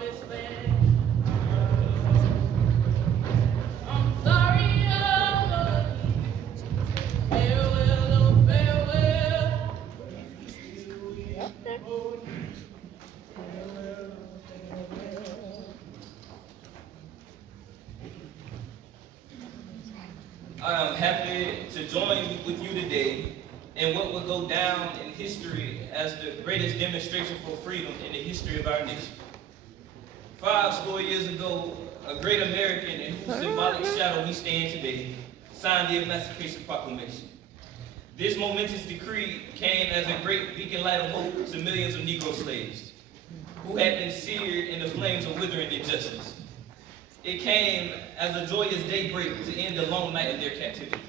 promised land. I'm sorry, but farewell, oh farewell. I am happy to join with you today in what will go down in history as the greatest demonstration for freedom in the history of our nation. 5 years ago, a great American in whose symbolic shadow we stand today signed the Emancipation Proclamation. This momentous decree came as a great beacon light of hope to millions of Negro slaves who had been seared in the flames of withering injustice. It came as a joyous daybreak to end the long night of their captivity.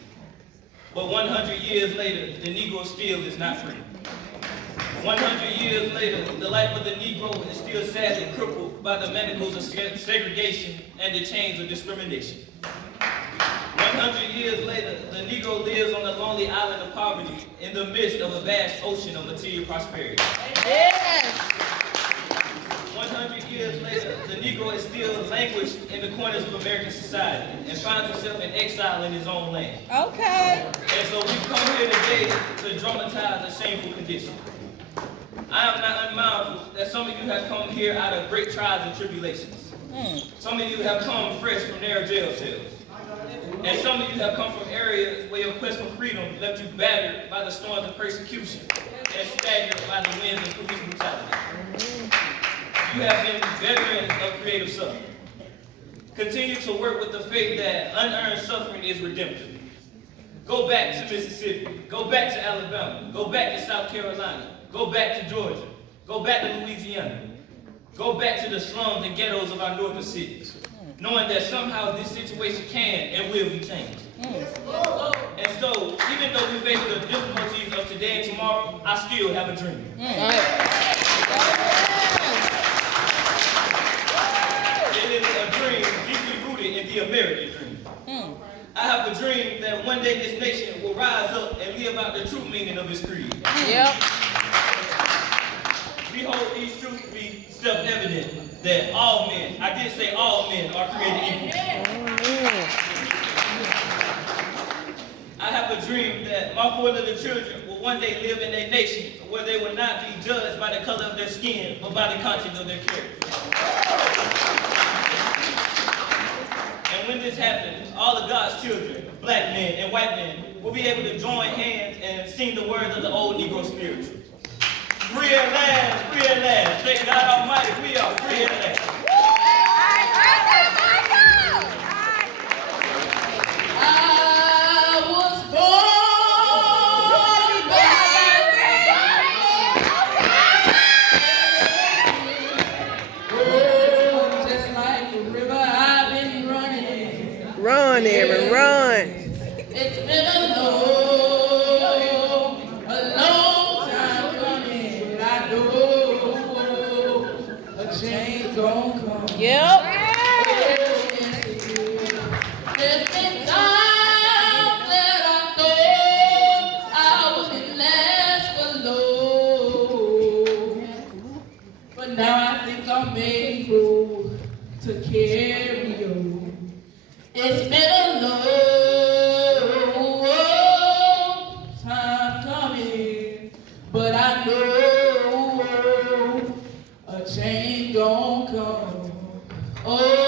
But 100 years later, the Negro still is not free. 100 years later, the life of the Negro is still sadly crippled by the manacles of segregation and the chains of discrimination. 100 years later, the Negro lives on the lonely island of poverty in the midst of a vast ocean of material prosperity. Yes. 100 years later, the Negro is still languished in the corners of American society and finds himself in exile in his own land. Okay. And so we come here today to dramatize a shameful condition. I am not unmindful that some of you have come here out of great trials and tribulations. Some of you have come fresh from narrow jail cells. And some of you have come from areas where your quest for freedom left you battered by the storms of persecution and staggered by the winds of police brutality. You have been veterans of creative suffering. Continue to work with the faith that unearned suffering is redemptive. Go back to Mississippi. Go back to Alabama. Go back to South Carolina. Go back to Georgia. Go back to Louisiana. Go back to the slums and ghettos of our northern cities, knowing that somehow this situation can and will be changed. And so, even though we face the difficulties of today and tomorrow, I still have a dream. It is a dream deeply rooted in the American dream. I have a dream that one day this nation will rise up and live out the true meaning of its creed. Yep. We hold these truths to be self-evident that all men, I did say all men, are created equal. I have a dream that my 4 little children will one day live in a nation where they will not be judged by the color of their skin, but by the content of their character. And when this happens, all of God's children, black men and white men, will be able to join hands and sing the words of the old Negro spiritual. Free at last, free at last. Thank God Almighty, we are free at last. I was born by just like the river I've been running. Run, Aaron, run. It's been a long time coming, but I know a change gon' come. Yep. There's been times that I thought I wouldn't last for long, but now I think I'm able to carry on. It's been a long time coming, but I know a change gon' come. Oh.